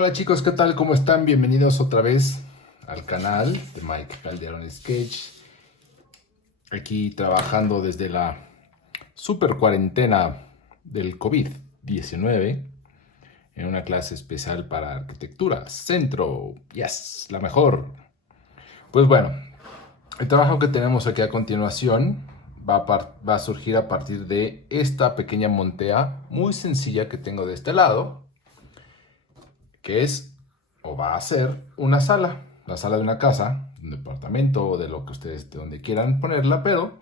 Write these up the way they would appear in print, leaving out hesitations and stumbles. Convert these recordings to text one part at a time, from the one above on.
Hola chicos, ¿qué tal? ¿Cómo están? Bienvenidos otra vez al canal de Mike Calderón Sketch. Aquí trabajando desde la super cuarentena del COVID-19 en una clase especial para arquitectura. Centro, yes, la mejor. Pues bueno, el trabajo que tenemos aquí a continuación va a surgir a partir de esta pequeña montea muy sencilla que tengo de este lado, que es o va a ser una sala, la sala de una casa, un departamento o de lo que ustedes, de donde quieran ponerla, pero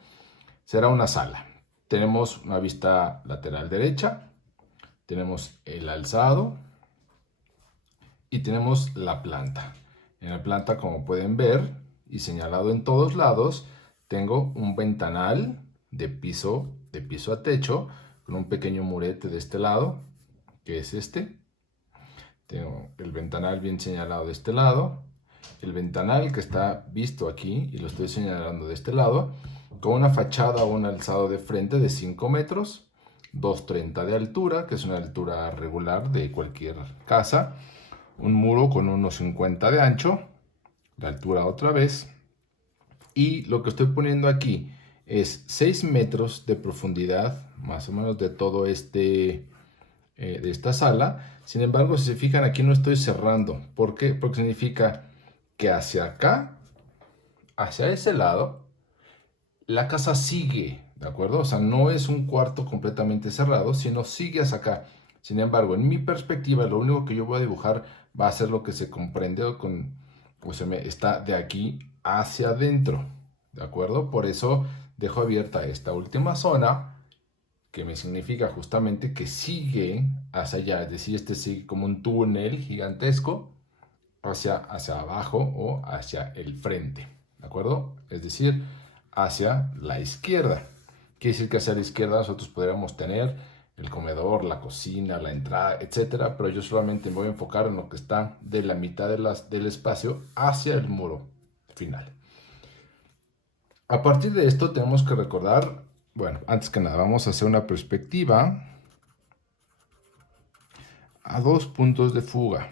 será una sala. Tenemos una vista lateral derecha, tenemos el alzado y tenemos la planta. En la planta, como pueden ver y señalado en todos lados, tengo un ventanal de piso a techo con un pequeño murete de este lado, que es este. Tengo el ventanal bien señalado de este lado, el ventanal que está visto aquí y lo estoy señalando de este lado, con una fachada o un alzado de frente de 5 metros, 2,30 de altura, que es una altura regular de cualquier casa, un muro con unos 50 de ancho, la altura otra vez, y lo que estoy poniendo aquí es 6 metros de profundidad, más o menos de todo de esta sala. Sin embargo, si se fijan, aquí no estoy cerrando. ¿Por qué? Porque significa que hacia acá, hacia ese lado, la casa sigue, ¿de acuerdo? O sea, no es un cuarto completamente cerrado, sino sigue hacia acá. Sin embargo, en mi perspectiva, lo único que yo voy a dibujar va a ser lo que se comprende pues está de aquí hacia adentro, ¿de acuerdo? Por eso dejo abierta esta última zona, que me significa justamente que sigue hacia allá, es decir, este sigue como un túnel gigantesco hacia abajo o hacia el frente, ¿de acuerdo? Es decir, hacia la izquierda. Quiere decir que hacia la izquierda nosotros podríamos tener el comedor, la cocina, la entrada, etcétera, pero yo solamente me voy a enfocar en lo que está de la mitad del espacio hacia el muro final. A partir de esto tenemos que recordar, bueno, antes que nada vamos a hacer una perspectiva a 2 puntos de fuga.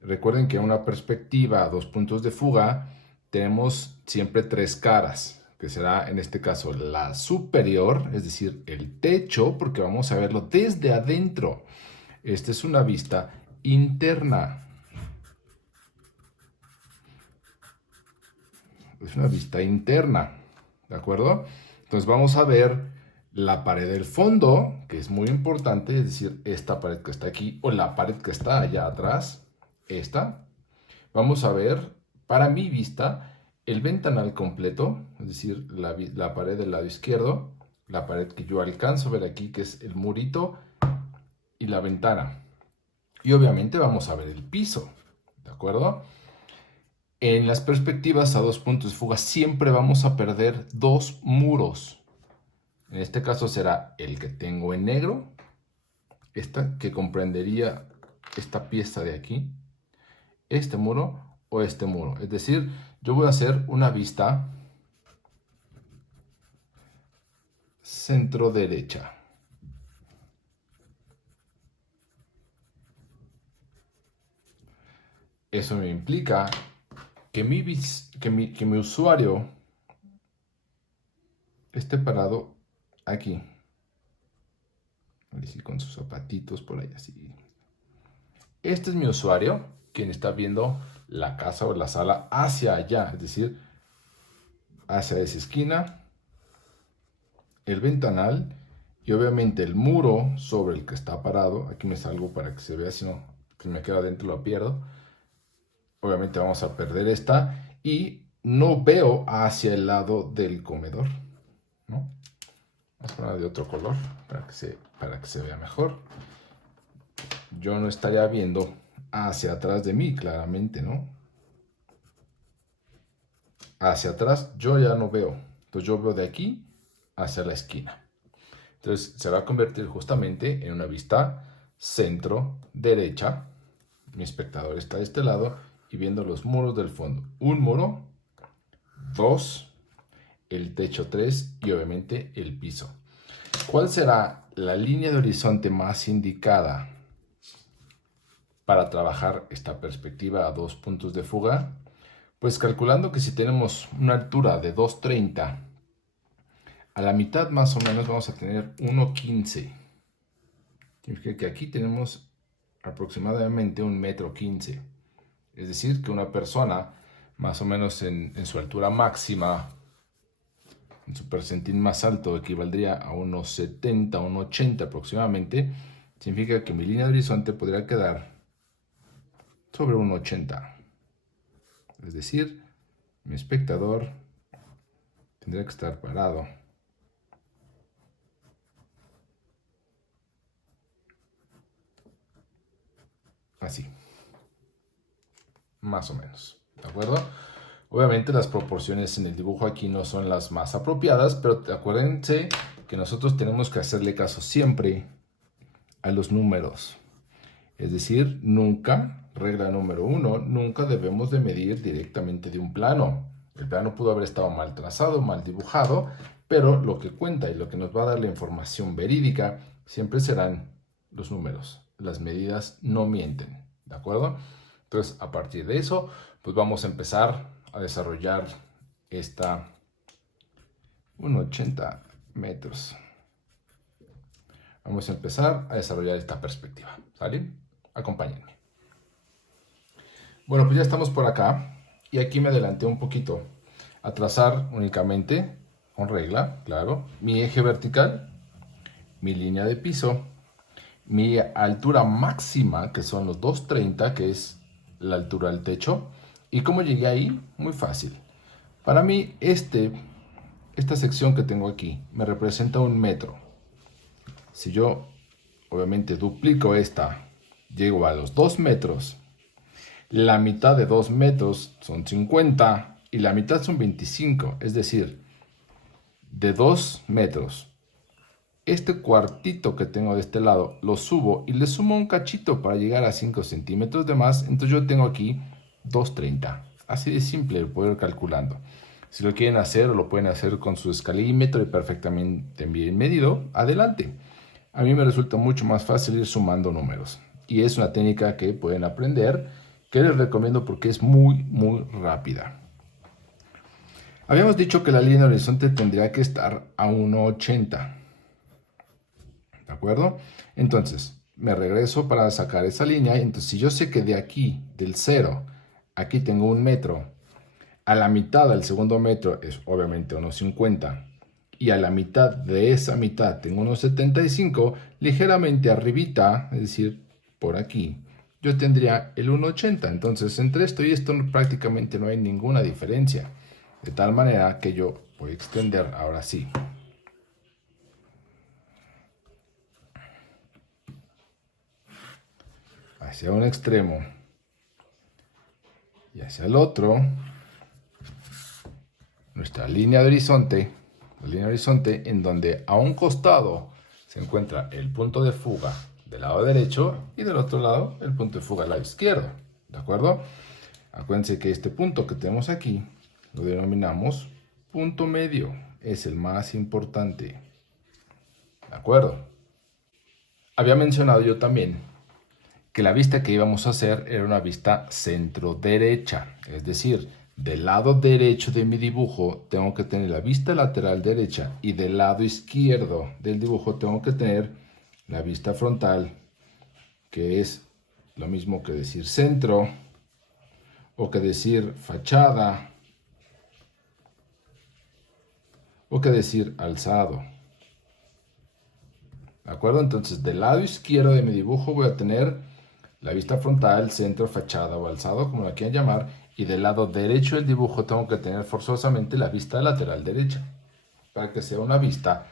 Recuerden que en una perspectiva a 2 puntos de fuga tenemos siempre 3 caras, que será en este caso la superior, es decir, el techo, porque vamos a verlo desde adentro. Esta es una vista interna. Es una vista interna, ¿de acuerdo? Entonces vamos a ver la pared del fondo, que es muy importante, es decir, esta pared que está aquí o la pared que está allá atrás, esta. Vamos a ver, para mi vista, el ventanal completo, es decir, la pared del lado izquierdo, la pared que yo alcanzo a ver aquí, que es el murito y la ventana. Y obviamente vamos a ver el piso, ¿de acuerdo? En las perspectivas a 2 puntos de fuga siempre vamos a perder 2 muros. En este caso será el que tengo en negro, esta que comprendería esta pieza de aquí, este muro o este muro. Es decir, yo voy a hacer una vista centro derecha. Eso me implica que mi usuario esté parado aquí. Así con sus zapatitos por ahí así. Este es mi usuario, quien está viendo la casa o la sala hacia allá, es decir, hacia esa esquina, el ventanal y obviamente el muro sobre el que está parado. Aquí me salgo para que se vea, si no, si me quedo adentro lo pierdo. Obviamente vamos a perder esta y no veo hacia el lado del comedor, ¿no? Vamos a poner de otro color para que se vea mejor. Yo no estaría viendo hacia atrás de mí, claramente, ¿no? Hacia atrás yo ya no veo. Entonces yo veo de aquí hacia la esquina. Entonces se va a convertir justamente en una vista centro derecha. Mi espectador está de este lado y viendo los muros del fondo. Un muro, 2, el techo 3 y obviamente el piso. ¿Cuál será la línea de horizonte más indicada para trabajar esta perspectiva a 2 puntos de fuga? Pues calculando que si tenemos una altura de 2.30, a la mitad más o menos vamos a tener 1.15. Significa que aquí tenemos aproximadamente 1.15 m. Es decir, que una persona más o menos en su altura máxima, en su percentil más alto, equivaldría a unos 70, 1.80 aproximadamente. Significa que mi línea de horizonte podría quedar sobre 1.80. Es decir, mi espectador tendría que estar parado así, más o menos, ¿de acuerdo? Obviamente las proporciones en el dibujo aquí no son las más apropiadas, pero acuérdense que nosotros tenemos que hacerle caso siempre a los números. Es decir, nunca, regla número 1, nunca debemos de medir directamente de un plano. El plano pudo haber estado mal trazado, mal dibujado, pero lo que cuenta y lo que nos va a dar la información verídica siempre serán los números. Las medidas no mienten, ¿de acuerdo? Entonces, a partir de eso, pues vamos a empezar a desarrollar esta 1.80 metros. Vamos a empezar a desarrollar esta perspectiva, ¿sale? Acompáñenme. Bueno, pues ya estamos por acá y aquí me adelanté un poquito a trazar únicamente con regla, claro, mi eje vertical, mi línea de piso, mi altura máxima, que son los 2.30, que es la altura del techo. ¿Y cómo llegué ahí? Muy fácil. Para mí, esta sección que tengo aquí me representa 1 metro. Si yo, obviamente, duplico esta, llego a los 2 metros. La mitad de 2 metros son 50 y la mitad son 25. Es decir, de 2 metros, este cuartito que tengo de este lado lo subo y le sumo un cachito para llegar a 5 centímetros de más. Entonces yo tengo aquí 2.30. Así de simple el poder calculando. Si lo quieren hacer o lo pueden hacer con su escalímetro y perfectamente bien medido, adelante. A mí me resulta mucho más fácil ir sumando números. Y es una técnica que pueden aprender, que les recomiendo porque es muy, muy rápida. Habíamos dicho que la línea de horizonte tendría que estar a 1.80. ¿De acuerdo? Entonces, me regreso para sacar esa línea. Entonces, si yo sé que de aquí, del 0, aquí tengo 1 metro, a la mitad del segundo metro es obviamente 1.50, y a la mitad de esa mitad tengo 1.75, ligeramente arribita, es decir, por aquí, yo tendría el 1.80. Entonces, entre esto y esto prácticamente no hay ninguna diferencia. De tal manera que yo voy a extender ahora sí hacia un extremo y hacia el otro nuestra línea de horizonte, la línea de horizonte en donde a un costado se encuentra el punto de fuga del lado derecho y del otro lado el punto de fuga del lado izquierdo, ¿de acuerdo? Acuérdense que este punto que tenemos aquí lo denominamos punto medio, es el más importante, ¿de acuerdo? Había mencionado yo también que la vista que íbamos a hacer era una vista centro-derecha, es decir, del lado derecho de mi dibujo tengo que tener la vista lateral derecha y del lado izquierdo del dibujo tengo que tener la vista frontal, que es lo mismo que decir centro o que decir fachada o que decir alzado. ¿De acuerdo? Entonces, del lado izquierdo de mi dibujo voy a tener la vista frontal, centro, fachada o alzado, como la quieran llamar, y del lado derecho del dibujo tengo que tener forzosamente la vista lateral derecha, para que sea una vista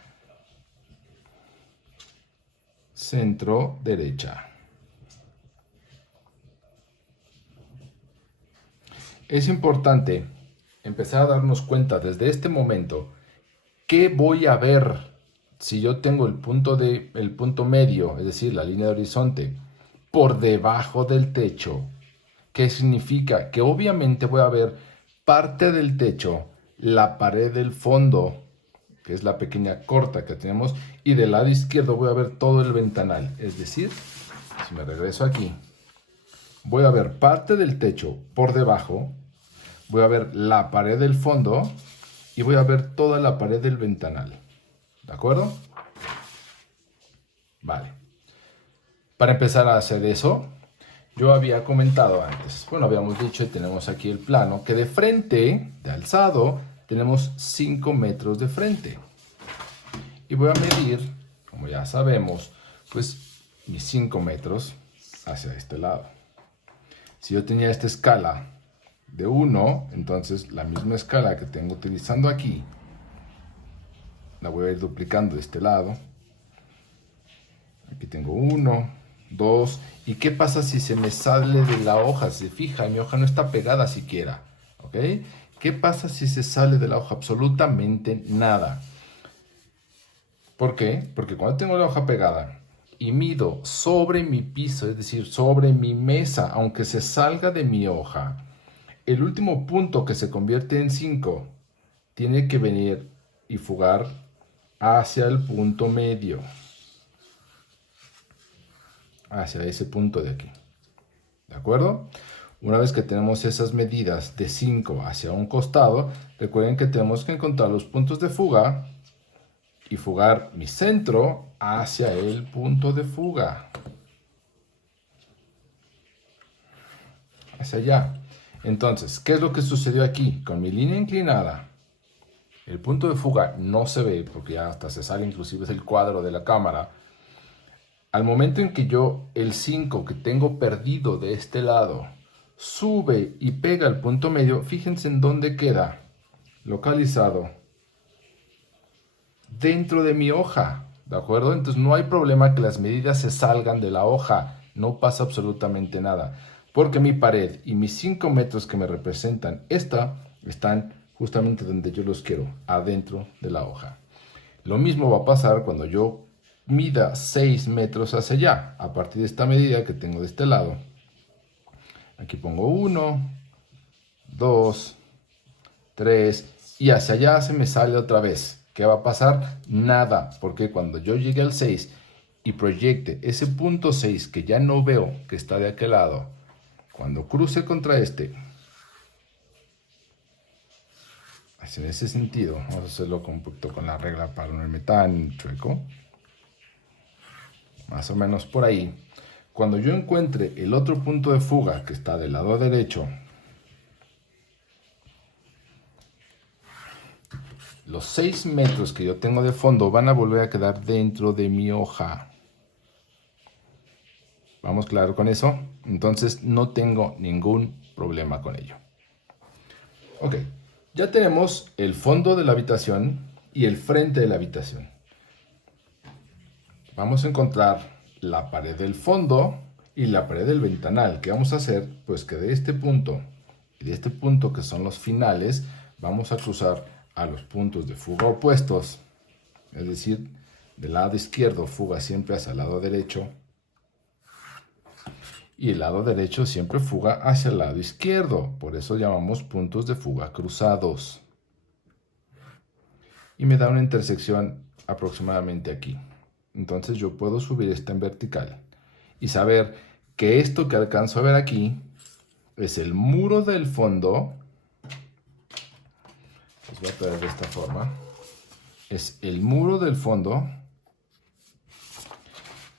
centro derecha. Es importante empezar a darnos cuenta desde este momento qué voy a ver si yo tengo el punto medio, es decir, la línea de horizonte, por debajo del techo. ¿Qué significa? Que obviamente voy a ver parte del techo, la pared del fondo, que es la pequeña corta que tenemos, y del lado izquierdo voy a ver todo el ventanal. Es decir, si me regreso aquí voy a ver parte del techo por debajo, voy a ver la pared del fondo y voy a ver toda la pared del ventanal. ¿De acuerdo? Vale. Para empezar a hacer eso, yo había comentado antes, bueno, habíamos dicho y tenemos aquí el plano, que de frente, de alzado, tenemos 5 metros de frente. Y voy a medir, como ya sabemos, pues mis 5 metros hacia este lado. Si yo tenía esta escala de 1, entonces la misma escala que tengo utilizando aquí, la voy a ir duplicando de este lado. Aquí tengo 1, 2. ¿Y qué pasa si se me sale de la hoja? Se fija, mi hoja no está pegada siquiera. ¿Ok? ¿Qué pasa si se sale de la hoja? Absolutamente nada. ¿Por qué? Porque cuando tengo la hoja pegada y mido sobre mi piso, es decir, sobre mi mesa, aunque se salga de mi hoja, el último punto que se convierte en 5 tiene que venir y fugar hacia el punto medio. Hacia ese punto de aquí. ¿De acuerdo? Una vez que tenemos esas medidas de 5 hacia un costado, recuerden que tenemos que encontrar los puntos de fuga y fugar mi centro hacia el punto de fuga. Hacia allá. Entonces, ¿qué es lo que sucedió aquí? Con mi línea inclinada, el punto de fuga no se ve porque ya hasta se sale inclusive del cuadro de la cámara. Al momento en que yo el 5 que tengo perdido de este lado sube y pega al punto medio, fíjense en dónde queda localizado dentro de mi hoja, ¿de acuerdo? Entonces no hay problema que las medidas se salgan de la hoja, no pasa absolutamente nada, porque mi pared y mis 5 metros que me representan esta están justamente donde yo los quiero, adentro de la hoja. Lo mismo va a pasar cuando yo mida 6 metros hacia allá, a partir de esta medida que tengo de este lado. Aquí pongo 1, 2, 3 y hacia allá se me sale otra vez. ¿Qué va a pasar? Nada, porque cuando yo llegue al 6 y proyecte ese punto 6 que ya no veo que está de aquel lado, cuando cruce contra este, en ese sentido, vamos a hacerlo un poquito con la regla para no irme tan chueco, más o menos por ahí. Cuando yo encuentre el otro punto de fuga que está del lado derecho, los 6 metros que yo tengo de fondo van a volver a quedar dentro de mi hoja. ¿Vamos claro con eso? Entonces no tengo ningún problema con ello. Ok, ya tenemos el fondo de la habitación y el frente de la habitación. Vamos a encontrar la pared del fondo y la pared del ventanal. ¿Qué vamos a hacer? Pues que de este punto y de este punto, que son los finales, vamos a cruzar a los puntos de fuga opuestos. Es decir, del lado izquierdo fuga siempre hacia el lado derecho y el lado derecho siempre fuga hacia el lado izquierdo. Por eso llamamos puntos de fuga cruzados. Y me da una intersección aproximadamente aquí. Entonces yo puedo subir esta en vertical y saber que esto que alcanzo a ver aquí es el muro del fondo. Les voy a traer de esta forma. Es el muro del fondo.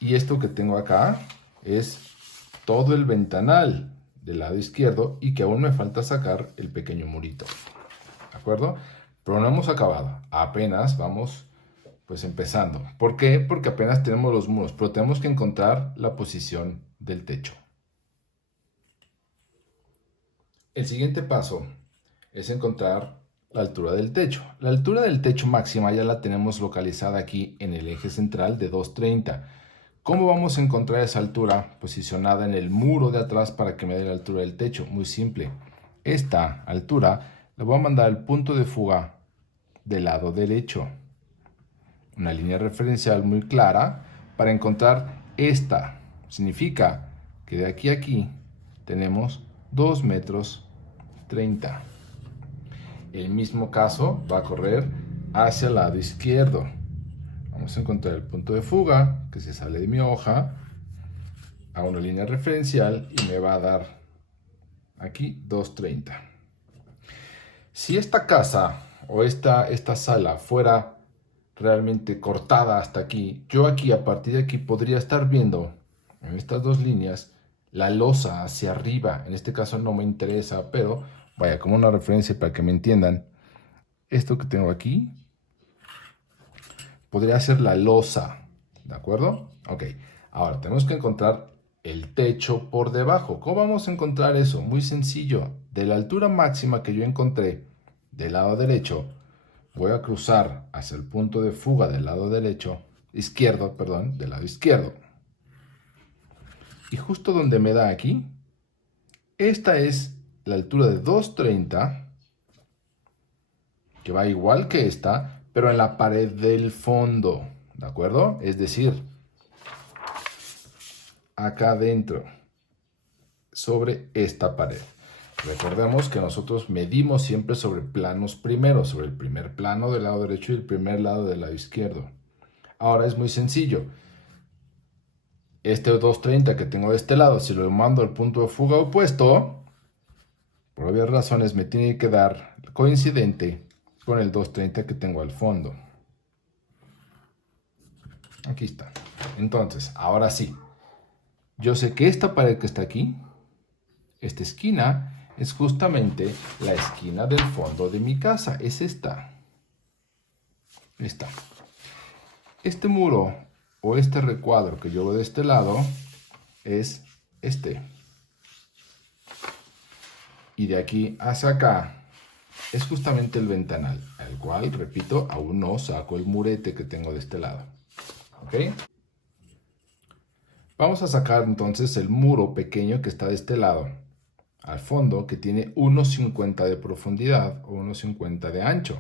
Y esto que tengo acá es todo el ventanal del lado izquierdo y que aún me falta sacar el pequeño murito. ¿De acuerdo? Pero no hemos acabado. Apenas vamos pues empezando. ¿Por qué? Porque apenas tenemos los muros, pero tenemos que encontrar la posición del techo. El siguiente paso es encontrar la altura del techo. La altura del techo máxima ya la tenemos localizada aquí en el eje central de 230. ¿Cómo vamos a encontrar esa altura posicionada en el muro de atrás para que me dé la altura del techo? Muy simple. Esta altura la voy a mandar al punto de fuga del lado derecho. Una línea referencial muy clara para encontrar esta. Significa que de aquí a aquí tenemos 2 metros 30. El mismo caso va a correr hacia el lado izquierdo. Vamos a encontrar el punto de fuga que se sale de mi hoja a una línea referencial y me va a dar aquí 230. Si esta casa o esta sala fuera realmente cortada hasta aquí, yo aquí a partir de aquí podría estar viendo en estas dos líneas la losa hacia arriba. En este caso no me interesa, pero vaya, como una referencia para que me entiendan, esto que tengo aquí podría ser la losa, ¿de acuerdo? Ok, ahora tenemos que encontrar el techo por debajo. ¿Cómo vamos a encontrar eso? Muy sencillo. De la altura máxima que yo encontré del lado derecho, voy a cruzar hacia el punto de fuga del lado izquierdo, perdón, del lado izquierdo. Y justo donde me da aquí, esta es la altura de 230, que va igual que esta, pero en la pared del fondo, ¿de acuerdo? Es decir, acá adentro, sobre esta pared. Recordemos que nosotros medimos siempre sobre planos primeros, sobre el primer plano del lado derecho y el primer lado del lado izquierdo. Ahora es muy sencillo. Este 230 que tengo de este lado, si lo mando al punto de fuga opuesto, por obvias razones me tiene que dar coincidente con el 230 que tengo al fondo. Aquí está. Entonces, ahora sí. Yo sé que esta pared que está aquí, esta esquina, es justamente la esquina del fondo de mi casa. Es esta. Esta. Este muro o este recuadro que yo veo de este lado es este. Y de aquí hacia acá es justamente el ventanal, al cual, repito, aún no saco el murete que tengo de este lado. ¿Ok? Vamos a sacar entonces el muro pequeño que está de este lado, al fondo, que tiene 1,50 de profundidad o 1,50 de ancho.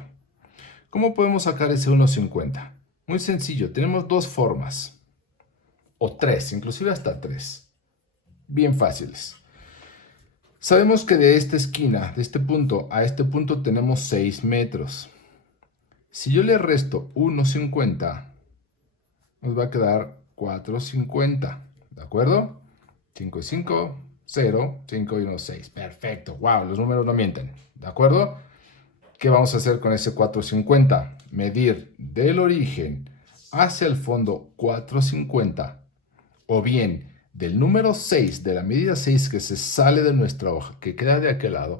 ¿Cómo podemos sacar ese 1,50? Muy sencillo, tenemos dos formas, o tres, inclusive hasta tres, bien fáciles. Sabemos que de esta esquina, de este punto a este punto tenemos 6 metros. Si yo le resto 1,50, nos va a quedar 4,50, ¿de acuerdo? 5 y 5, 0, 5 y 1, 6. Perfecto, wow, los números no mienten, ¿de acuerdo? ¿Qué vamos a hacer con ese 4,50? Medir del origen hacia el fondo 4,50, o bien del número 6, de la medida 6 que se sale de nuestra hoja, que queda de aquel lado,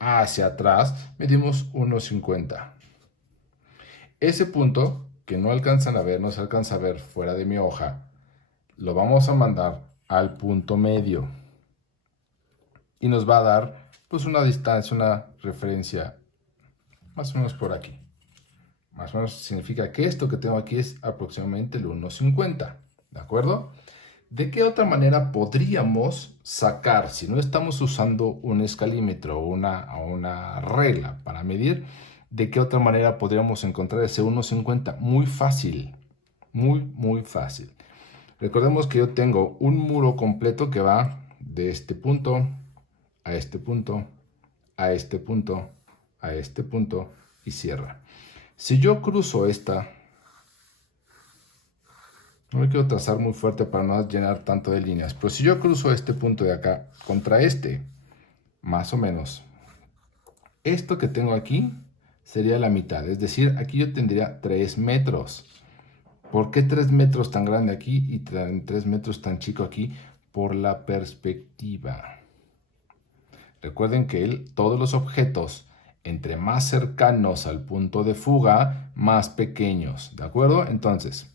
hacia atrás, medimos 1,50. Ese punto que no alcanzan a ver, no se alcanza a ver fuera de mi hoja, lo vamos a mandar al punto medio y nos va a dar pues una distancia, una referencia más o menos por aquí. Más o menos significa que esto que tengo aquí es aproximadamente el 1,50, ¿de acuerdo? ¿De qué otra manera podríamos sacar, si no estamos usando un escalímetro o una regla para medir, de qué otra manera podríamos encontrar ese 1,50? Muy fácil, muy fácil. Recordemos que yo tengo un muro completo que va de este punto a este punto, a este punto, a este punto y cierra. Si yo cruzo esta, no me quiero trazar muy fuerte para no llenar tanto de líneas, pero si yo cruzo este punto de acá contra este, más o menos, esto que tengo aquí sería la mitad, es decir, aquí yo tendría 3 metros. ¿Por qué 3 metros tan grande aquí y 3 metros tan chico aquí? Por la perspectiva. Recuerden que todos los objetos, entre más cercanos al punto de fuga, más pequeños, ¿de acuerdo? Entonces,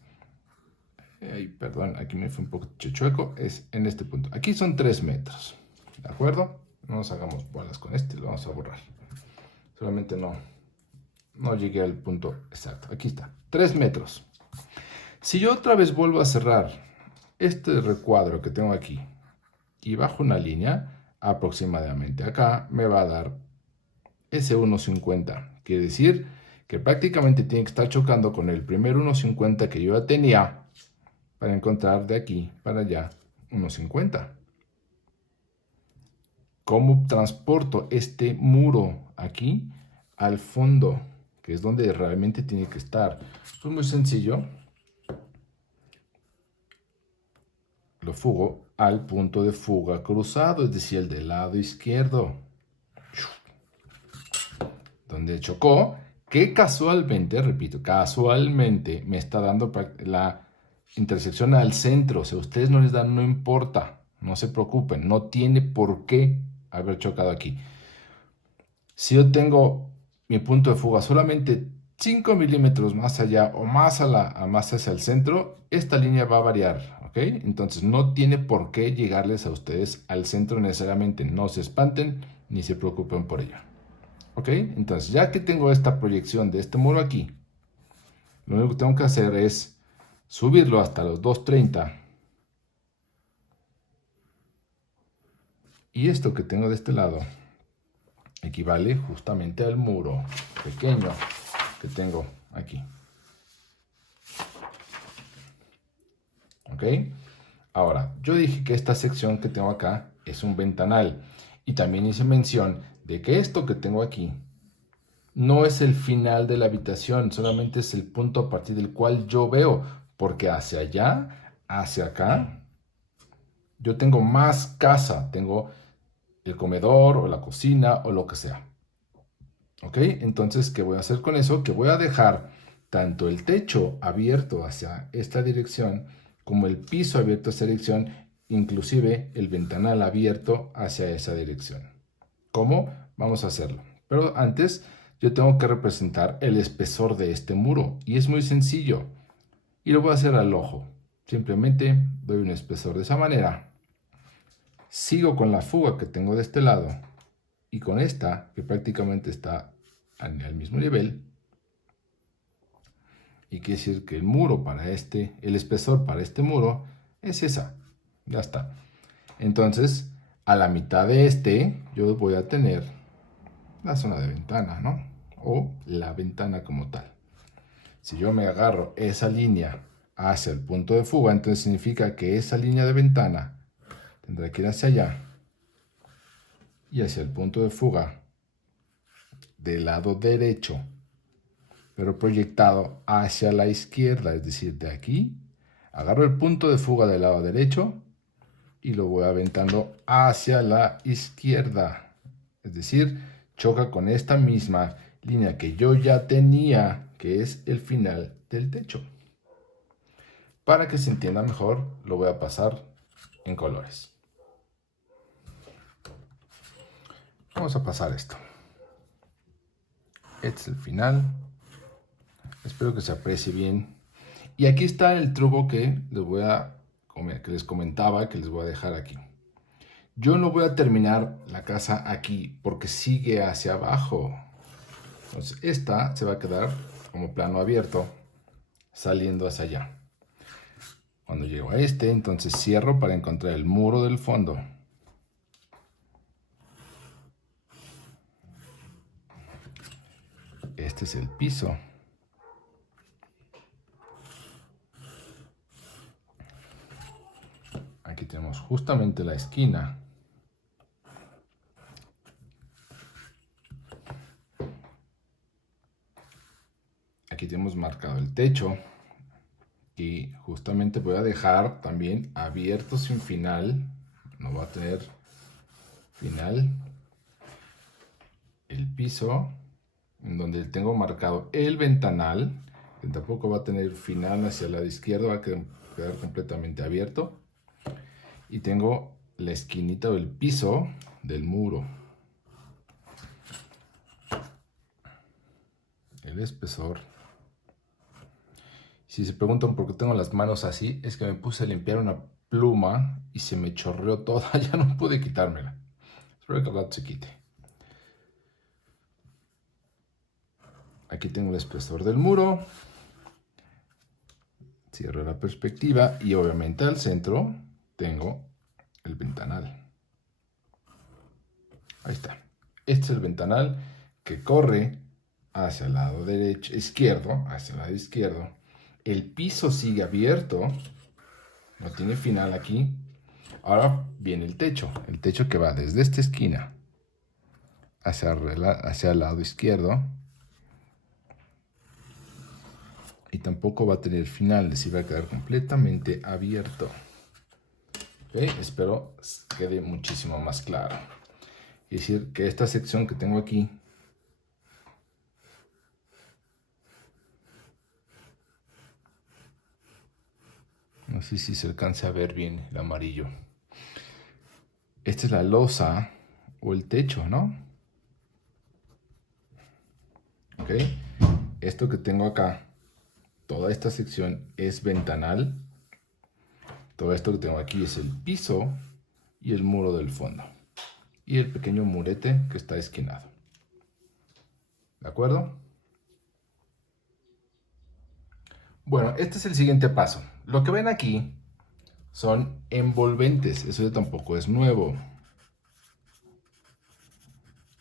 perdón, aquí me fue un poco chueco, es en este punto. Aquí son 3 metros, ¿de acuerdo? No nos hagamos bolas con este, lo vamos a borrar. Solamente no llegué al punto exacto. Aquí está, 3 metros. Si yo otra vez vuelvo a cerrar este recuadro que tengo aquí y bajo una línea, aproximadamente acá me va a dar ese 1,50. Quiere decir que prácticamente tiene que estar chocando con el primer 1,50 que yo ya tenía para encontrar de aquí para allá 1,50. ¿Cómo transporto este muro aquí al fondo, que es donde realmente tiene que estar? Pues muy sencillo. lo fugo al punto de fuga cruzado, es decir, el del lado izquierdo, donde chocó, que casualmente, repito, casualmente me está dando la intersección al centro. O sea, ustedes no les dan, no importa, no se preocupen, no tiene por qué haber chocado aquí. Si yo tengo mi punto de fuga solamente 5 milímetros más allá o más hacia el centro, esta línea va a variar, ¿ok? Entonces no tiene por qué llegarles a ustedes al centro necesariamente. No se espanten ni se preocupen por ello, ¿ok? Entonces ya que tengo esta proyección de este muro aquí, lo único que tengo que hacer es subirlo hasta los 230. Y esto que tengo de este lado equivale justamente al muro pequeño que tengo aquí. ¿Ok? Ahora, yo dije que esta sección que tengo acá es un ventanal. Y también hice mención de que esto que tengo aquí no es el final de la habitación, solamente es el punto a partir del cual yo veo. Porque hacia allá, hacia acá, yo tengo más casa. Tengo el comedor o la cocina o lo que sea. ¿Ok? Entonces, ¿qué voy a hacer con eso? Que voy a dejar tanto el techo abierto hacia esta dirección como el piso abierto hacia esa dirección, inclusive el ventanal abierto hacia esa dirección. ¿Cómo? Vamos a hacerlo. Pero antes yo tengo que representar el espesor de este muro y es muy sencillo y lo voy a hacer al ojo. Simplemente doy un espesor de esa manera. Sigo con la fuga que tengo de este lado y con esta que prácticamente está al mismo nivel. Y quiere decir que el muro para el espesor para este muro es esa. Ya está. Entonces, a la mitad de yo voy a tener la zona de ventana, ¿no? O la ventana como tal. Si yo me agarro esa línea hacia el punto de fuga, entonces significa que esa línea de ventana tendrá que ir hacia allá y hacia el punto de fuga del lado derecho, pero proyectado hacia la izquierda, es decir, de aquí, agarro el punto de fuga del lado derecho y lo voy aventando hacia la izquierda, es decir, choca con esta misma línea que yo ya tenía, que es el final del techo. Para que se entienda mejor, lo voy a pasar en colores. Vamos a pasar esto. Este es el final. Espero que se aprecie bien. Y aquí está el truco que les comentaba, que les voy a dejar aquí. Yo no voy a terminar la casa aquí porque sigue hacia abajo. Entonces esta se va a quedar como plano abierto saliendo hacia allá. Cuando llego a entonces cierro para encontrar el muro del fondo. Este es el piso. Aquí tenemos justamente la esquina. Aquí tenemos marcado el techo. Y justamente voy a dejar también abierto sin final. No va a tener final. El piso, en donde tengo marcado el ventanal, que tampoco va a tener final hacia el lado izquierdo, va a quedar completamente abierto. Y tengo la esquinita o el piso del muro. El espesor. Si se preguntan por qué tengo las manos así, es que me puse a limpiar una pluma y se me chorreó toda, ya no pude quitármela. Espero que al rato se quite. Aquí tengo el espesor del muro. Cierro la perspectiva y obviamente al centro tengo el ventanal. Ahí está. Este es el ventanal que corre hacia el lado izquierdo, hacia el lado izquierdo. El piso sigue abierto, no tiene final aquí. Ahora viene el techo que va desde esta esquina hacia el lado izquierdo. Y tampoco va a tener final, es decir, va a quedar completamente abierto. ¿Ok? Espero quede muchísimo más claro. Es decir, que esta sección que tengo aquí, no sé si se alcanza a ver bien el amarillo. Esta es la losa o el techo, ¿no? ¿Ok? Esto que tengo acá, toda esta sección es ventanal. Todo esto que tengo aquí es el piso y el muro del fondo. Y el pequeño murete que está esquinado. ¿De acuerdo? Bueno, este es el siguiente paso. Lo que ven aquí son envolventes. Eso ya tampoco es nuevo.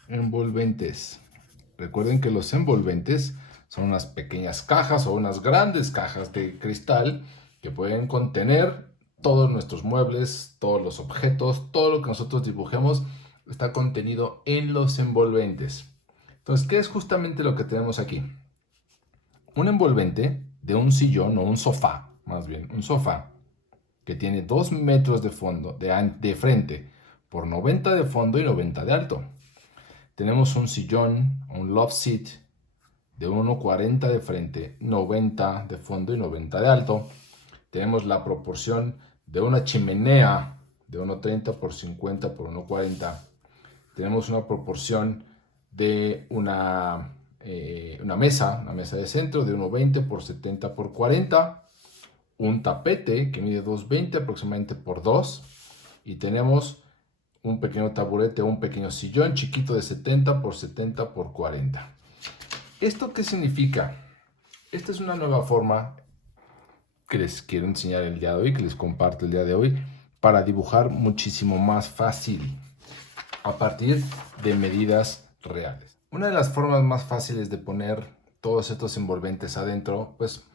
Envolventes. Recuerden que los envolventes son unas pequeñas cajas o unas grandes cajas de cristal que pueden contener todos nuestros muebles, todos los objetos, todo lo que nosotros dibujemos está contenido en los envolventes. Entonces, ¿qué es justamente lo que tenemos aquí? Un envolvente de un sillón o un sofá, más bien, un sofá que tiene 2 metros de fondo, de frente, por 90 de fondo y 90 de alto. Tenemos un sillón, un love seat, de 1,40 de frente, 90 de fondo y 90 de alto. Tenemos la proporción de una chimenea de 1,30 por 50 por 1,40. Tenemos una proporción de una mesa de centro de 1,20 por 70 por 40. Un tapete que mide 2,20 aproximadamente por 2. Y tenemos un pequeño taburete o un pequeño sillón chiquito de 70 por 70 por 40. ¿Esto qué significa? Esta es una nueva forma que les quiero enseñar el día de hoy, que les comparto el día de hoy, para dibujar muchísimo más fácil a partir de medidas reales. Una de las formas más fáciles de poner todos estos envolventes adentro, pues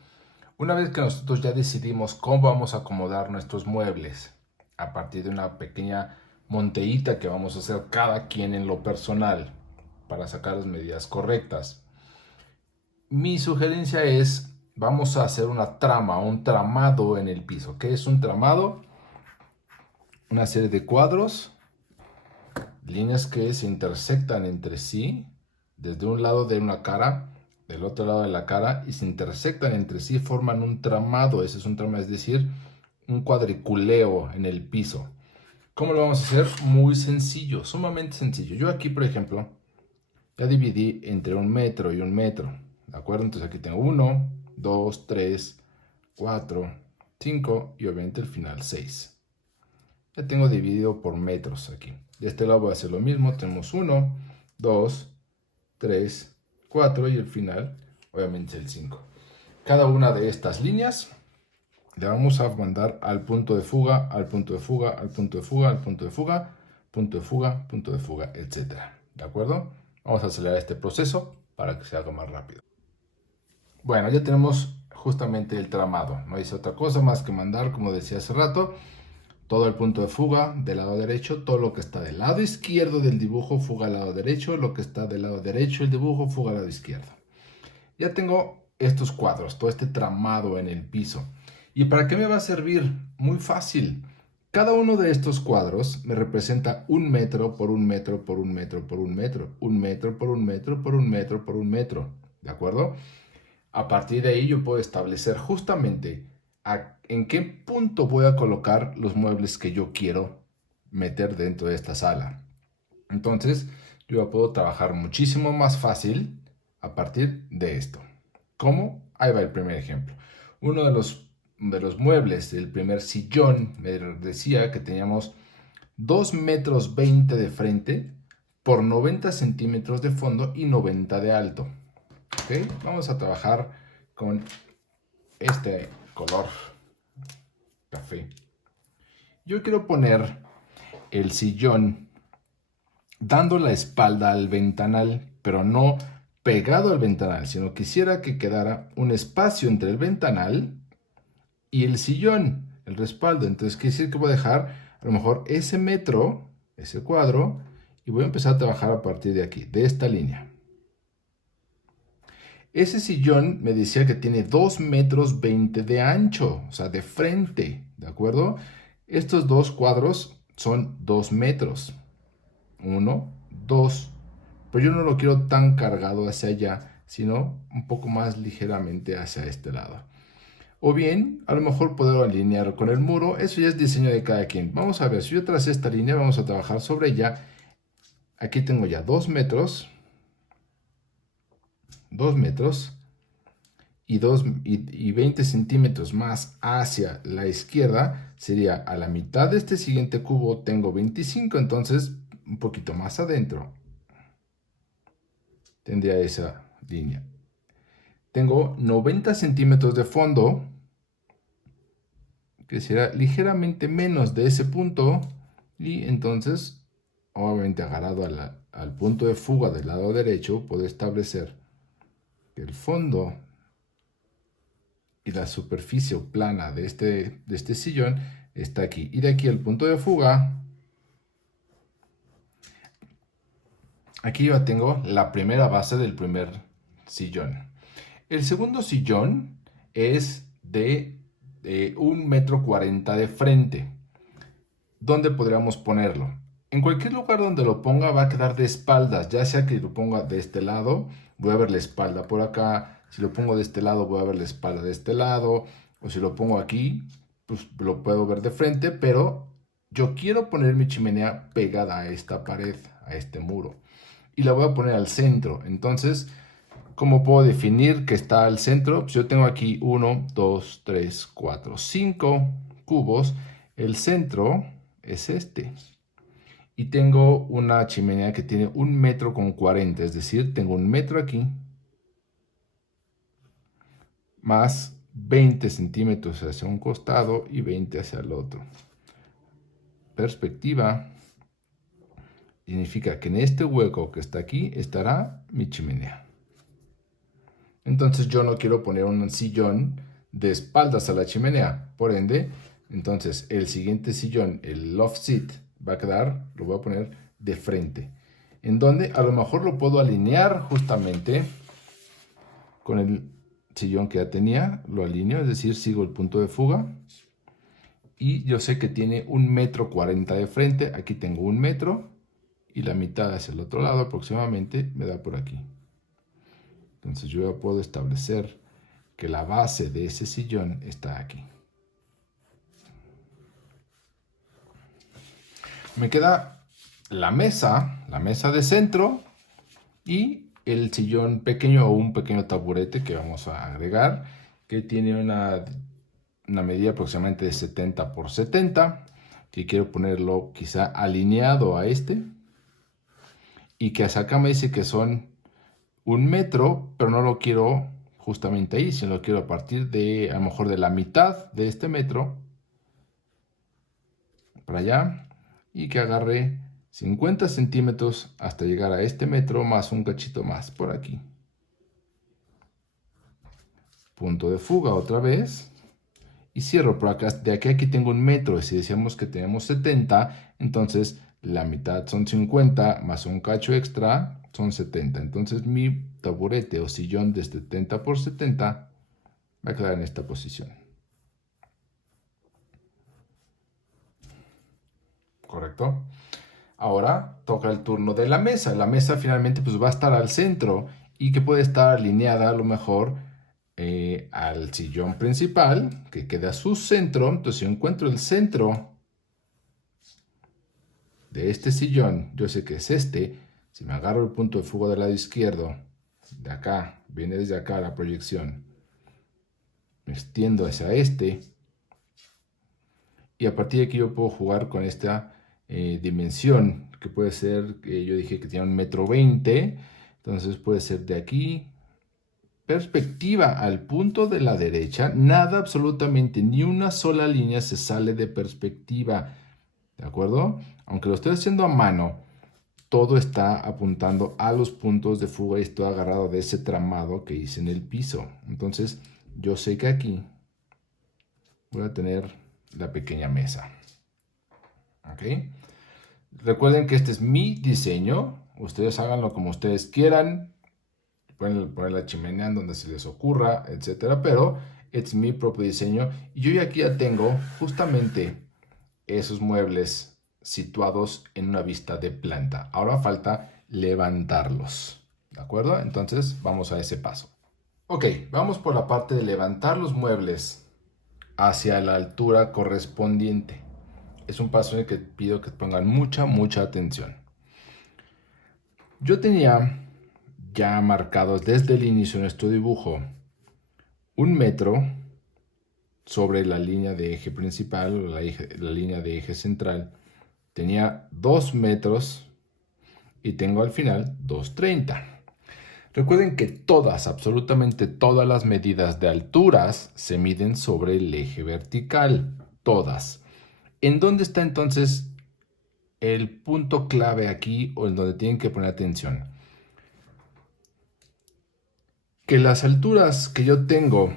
una vez que nosotros ya decidimos cómo vamos a acomodar nuestros muebles, a partir de una pequeña monteíta que vamos a hacer cada quien en lo personal para sacar las medidas correctas. Mi sugerencia es, vamos a hacer una trama, un tramado en el piso. ¿Qué es un tramado? Una serie de cuadros, líneas que se intersectan entre sí, desde un lado de una cara, del otro lado de la cara, y se intersectan entre sí, forman un tramado. Ese es un tramado, es decir, un cuadriculeo en el piso. ¿Cómo lo vamos a hacer? Muy sencillo, sumamente sencillo. Yo aquí, por ejemplo, ya dividí entre 1 metro y 1 metro. ¿De acuerdo? Entonces aquí tengo 1, 2, 3, 4, 5 y obviamente el final 6. Ya tengo dividido por metros aquí. De este lado voy a hacer lo mismo. Tenemos 1, 2, 3, 4 y el final obviamente el 5. Cada una de estas líneas le vamos a mandar al punto de fuga, al punto de fuga, al punto de fuga, al punto de fuga, punto de fuga, punto de fuga, etc. ¿De acuerdo? Vamos a acelerar este proceso para que se haga más rápido. Bueno, ya tenemos justamente el tramado. No hice otra cosa más que mandar, como decía hace rato, todo el punto de fuga del lado derecho, todo lo que está del lado izquierdo del dibujo, fuga al lado derecho, lo que está del lado derecho del dibujo, fuga al lado izquierdo. Ya tengo estos cuadros, todo este tramado en el piso. ¿Y para qué me va a servir? Muy fácil. Cada uno de estos cuadros me representa 1 metro por 1 metro por 1 metro por 1 metro, 1 metro por 1 metro por 1 metro por 1 metro. ¿De acuerdo? A partir de ahí yo puedo establecer justamente en qué punto voy a colocar los muebles que yo quiero meter dentro de esta sala. Entonces, yo puedo trabajar muchísimo más fácil a partir de esto. ¿Cómo? Ahí va el primer ejemplo. Uno de los muebles del primer sillón me decía que teníamos 2 metros 20 de frente por 90 centímetros de fondo y 90 de alto. ¿Ok? Vamos a trabajar con este color café. Yo quiero poner el sillón dando la espalda al ventanal, pero no pegado al ventanal, sino quisiera que quedara un espacio entre el ventanal y el sillón, el respaldo. Entonces quiere decir que voy a dejar a lo mejor ese metro, ese cuadro, y voy a empezar a trabajar a partir de aquí, de esta línea. Ese sillón me decía que tiene 2 metros 20 de ancho, o sea, de frente, ¿de acuerdo? Estos dos cuadros son 2 metros. 1, 2. Pero yo no lo quiero tan cargado hacia allá, sino un poco más ligeramente hacia este lado. O bien, a lo mejor puedo alinear con el muro. Eso ya es diseño de cada quien. Vamos a ver, si yo tracé esta línea, vamos a trabajar sobre ella. Aquí tengo ya 2 metros. 2 metros. Y 20 centímetros más hacia la izquierda sería a la mitad de este siguiente cubo tengo 25, entonces un poquito más adentro tendría esa línea. Tengo 90 centímetros de fondo, que será ligeramente menos de ese punto, y entonces, obviamente agarrado al punto de fuga del lado derecho, puedo establecer que el fondo y la superficie plana de este sillón está aquí. Y de aquí el punto de fuga, aquí yo tengo la primera base del primer sillón. El segundo sillón es de 1,40 m de frente. ¿Dónde podríamos ponerlo? En cualquier lugar donde lo ponga va a quedar de espaldas, ya sea que lo ponga de este lado, voy a ver la espalda por acá. Si lo pongo de este lado, voy a ver la espalda de este lado. O si lo pongo aquí, pues lo puedo ver de frente, pero yo quiero poner mi chimenea pegada a esta pared, a este muro. Y la voy a poner al centro. Entonces, ¿cómo puedo definir que está al centro? Pues yo tengo aquí 1, 2, 3, 4, 5 cubos. El centro es este. Y tengo una chimenea que tiene 1,40 m, es decir, tengo 1 metro aquí, más 20 centímetros hacia un costado y 20 hacia el otro. Perspectiva significa que en este hueco que está aquí estará mi chimenea. Entonces yo no quiero poner un sillón de espaldas a la chimenea. Por ende, entonces el siguiente sillón, el loft seat, va a quedar, lo voy a poner de frente. En donde a lo mejor lo puedo alinear justamente con el sillón que ya tenía. Lo alineo, es decir, sigo el punto de fuga. Y yo sé que tiene 1,40 m de frente. Aquí tengo 1 metro. Y la mitad hacia el otro lado aproximadamente me da por aquí. Entonces yo ya puedo establecer que la base de ese sillón está aquí. Me queda la mesa de centro y el sillón pequeño o un pequeño taburete que vamos a agregar, que tiene una medida aproximadamente de 70 por 70, que quiero ponerlo quizá alineado a este, y que hasta acá me dice que son 1 metro, pero no lo quiero justamente ahí, sino lo quiero a partir de, a lo mejor de la mitad de este metro, para allá, y que agarre 50 centímetros hasta llegar a este metro, más un cachito más por aquí. Punto de fuga otra vez. Y cierro por acá. De aquí a aquí tengo 1 metro. Y si decíamos que tenemos 70, entonces la mitad son 50, más un cacho extra son 70. Entonces mi taburete o sillón de 70 por 70 va a quedar en esta posición. ¿Correcto? Ahora toca el turno de la mesa. La mesa finalmente pues va a estar al centro y que puede estar alineada a lo mejor al sillón principal, que queda a su centro. Entonces, si yo encuentro el centro de este sillón, yo sé que es este. Si me agarro el punto de fuga del lado izquierdo, de acá, viene desde acá la proyección, me extiendo hacia este, y a partir de aquí yo puedo jugar con esta dimensión, que puede ser, yo dije que tiene 1,20 m, entonces puede ser de aquí, perspectiva al punto de la derecha, nada absolutamente, ni una sola línea se sale de perspectiva, ¿de acuerdo? Aunque lo estoy haciendo a mano, todo está apuntando a los puntos de fuga y estoy agarrado de ese tramado que hice en el piso. Entonces, yo sé que aquí voy a tener la pequeña mesa. ¿Ok? Recuerden que este es mi diseño. Ustedes háganlo como ustedes quieran. Pueden poner la chimenea en donde se les ocurra, etcétera, pero es mi propio diseño. Y yo aquí ya tengo justamente esos muebles situados en una vista de planta. Ahora falta levantarlos, ¿de acuerdo? Entonces vamos a ese paso. Ok, vamos por la parte de levantar los muebles hacia la altura correspondiente. Es un paso en el que pido que pongan mucha atención. Yo tenía ya marcados desde el inicio de nuestro dibujo 1 metro sobre la línea de eje principal o la línea de eje central. Tenía 2 metros y tengo al final 2,30. Recuerden que absolutamente todas las medidas de alturas se miden sobre el eje vertical. Todas. ¿En dónde está entonces el punto clave aquí o en donde tienen que poner atención? Que las alturas que yo tengo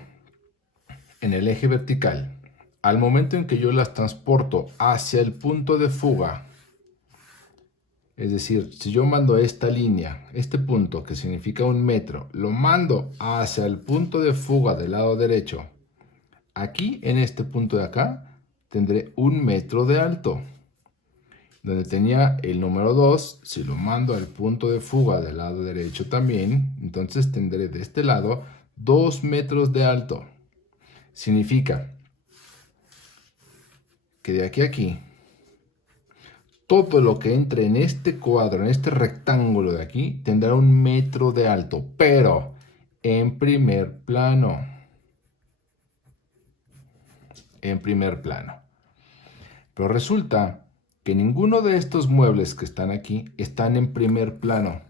en el eje vertical, al momento en que yo las transporto hacia el punto de fuga, es decir, si yo mando esta línea, este punto que significa 1 metro, lo mando hacia el punto de fuga del lado derecho, aquí en este punto de acá tendré 1 metro de alto. Donde tenía el número 2, si lo mando al punto de fuga del lado derecho también, entonces tendré de este lado 2 metros de alto. Significa que de aquí a aquí, todo lo que entre en este cuadro, en este rectángulo de aquí, tendrá 1 metro de alto, pero en primer plano. En primer plano. Pero resulta que ninguno de estos muebles que están aquí están en primer plano,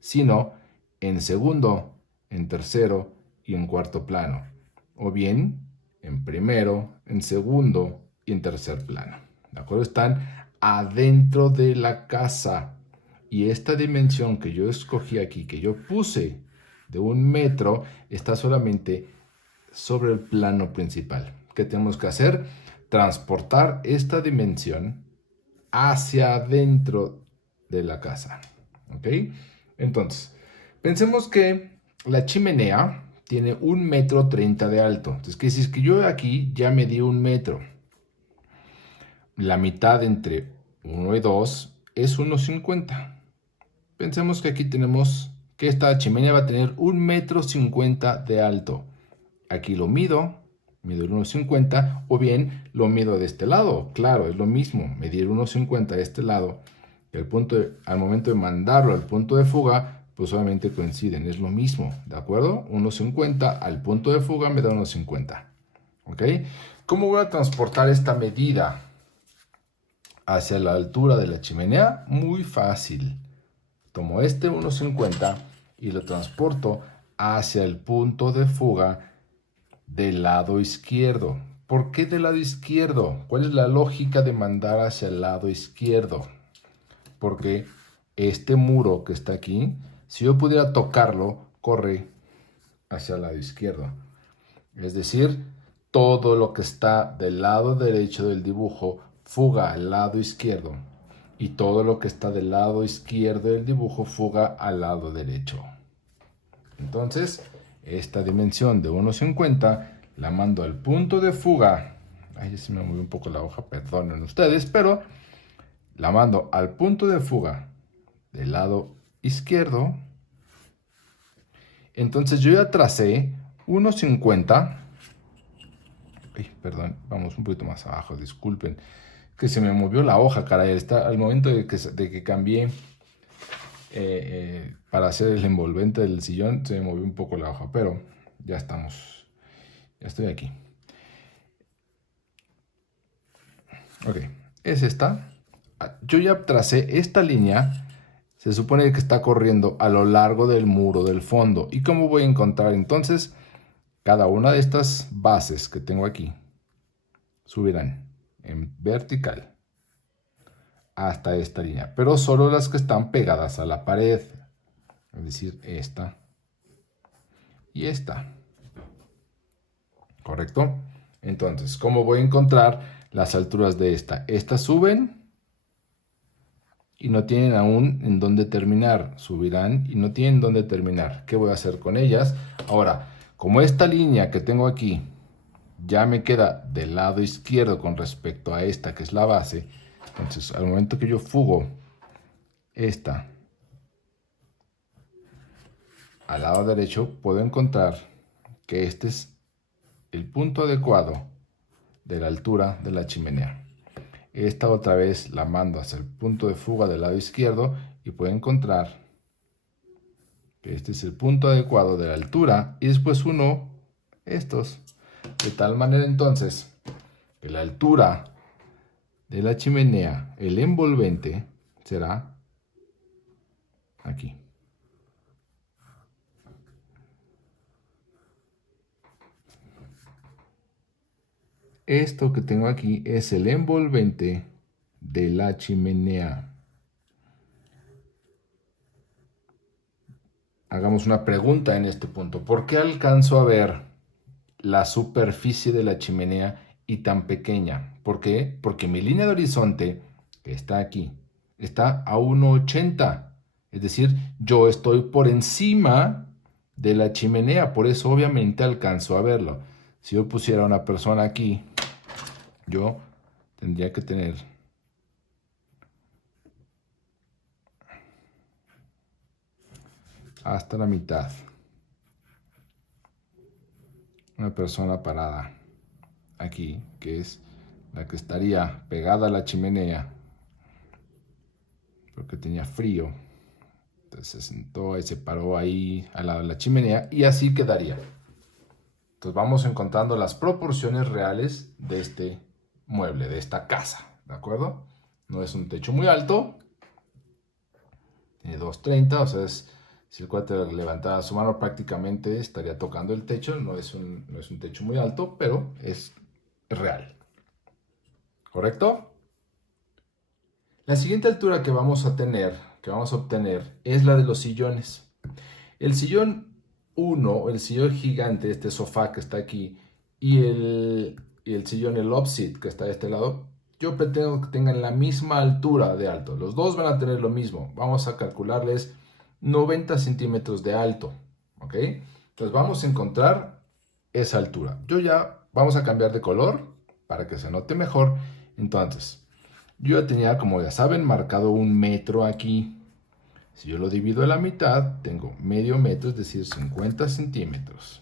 sino en segundo, en tercero y en cuarto plano, o bien en primero, en segundo y en tercer plano. ¿De acuerdo? Están adentro de la casa y esta dimensión que yo escogí aquí, que yo puse de 1 metro, está solamente sobre el plano principal. ¿Qué tenemos que hacer? Transportar esta dimensión hacia adentro de la casa. ¿Ok? Entonces, pensemos que la chimenea tiene 1,30 m de alto. Entonces, ¿qué es que yo aquí ya medí 1 metro? La mitad entre 1 y 2 es 1,50 m. Pensemos que aquí tenemos que esta chimenea va a tener 1,50 m de alto. Aquí lo mido el 1,50 o bien lo mido de este lado. Claro, es lo mismo, medir 1,50 de este lado. Al momento de mandarlo al punto de fuga, pues obviamente coinciden, es lo mismo, ¿de acuerdo? 1,50 al punto de fuga me da 1,50. ¿Ok? ¿Cómo voy a transportar esta medida hacia la altura de la chimenea? Muy fácil. Tomo este 1,50 y lo transporto hacia el punto de fuga del lado izquierdo. ¿Por qué del lado izquierdo? ¿Cuál es la lógica de mandar hacia el lado izquierdo? Porque este muro que está aquí, si yo pudiera tocarlo, corre hacia el lado izquierdo. Es decir, todo lo que está del lado derecho del dibujo fuga al lado izquierdo y todo lo que está del lado izquierdo del dibujo fuga al lado derecho. Entonces, esta dimensión de 1,50 la mando al punto de fuga. Ahí se me movió un poco la hoja, perdonen ustedes, pero la mando al punto de fuga del lado izquierdo. Entonces yo ya tracé 1,50. Perdón, vamos un poquito más abajo, disculpen. Que se me movió la hoja, caray. Está al momento de que cambié para hacer el envolvente del sillón, se me movió un poco la hoja, pero ya estamos. Ya estoy aquí. Ok, es esta. Yo ya tracé esta línea. Se supone que está corriendo a lo largo del muro del fondo. ¿Y cómo voy a encontrar entonces? Cada una de estas bases que tengo aquí subirán en vertical hasta esta línea, pero solo las que están pegadas a la pared, es decir, esta y esta. ¿Correcto? Entonces, ¿cómo voy a encontrar las alturas de esta? Estas suben y no tienen aún en dónde terminar. Subirán y no tienen dónde terminar. ¿Qué voy a hacer con ellas? Ahora, como esta línea que tengo aquí ya me queda del lado izquierdo con respecto a esta que es la base. Entonces, al momento que yo fugo esta al lado derecho, puedo encontrar que este es el punto adecuado de la altura de la chimenea. Esta otra vez la mando hacia el punto de fuga del lado izquierdo y puedo encontrar que este es el punto adecuado de la altura y después uno estos. De tal manera entonces que la altura de la chimenea, el envolvente, será aquí. Esto que tengo aquí es el envolvente de la chimenea. Hagamos una pregunta en este punto. ¿Por qué alcanzo a ver la superficie de la chimenea y tan pequeña? ¿Por qué? Porque mi línea de horizonte, que está aquí, está a 1,80. Es decir, yo estoy por encima de la chimenea, por eso obviamente alcanzo a verlo. Si yo pusiera a una persona aquí, yo tendría que tener hasta la mitad. Una persona parada aquí, que es la que estaría pegada a la chimenea, porque tenía frío. Entonces se sentó y se paró ahí al lado de la chimenea y así quedaría. Entonces vamos encontrando las proporciones reales de este mueble, de esta casa, ¿de acuerdo? No es un techo muy alto, tiene 2,30, o sea, si el cuate levantara su mano prácticamente estaría tocando el techo, no es un techo muy alto, pero es real. ¿Correcto? La siguiente altura que vamos a obtener, es la de los sillones. El sillón 1, el sillón gigante, este sofá que está aquí, y el sillón, el love seat que está de este lado, yo pretendo que tengan la misma altura de alto. Los dos van a tener lo mismo. Vamos a calcularles 90 centímetros de alto. ¿Ok? Entonces vamos a encontrar esa altura. Vamos a cambiar de color para que se note mejor. Entonces, yo ya tenía, como ya saben, marcado 1 metro aquí. Si yo lo divido a la mitad, tengo medio metro, es decir, 50 centímetros.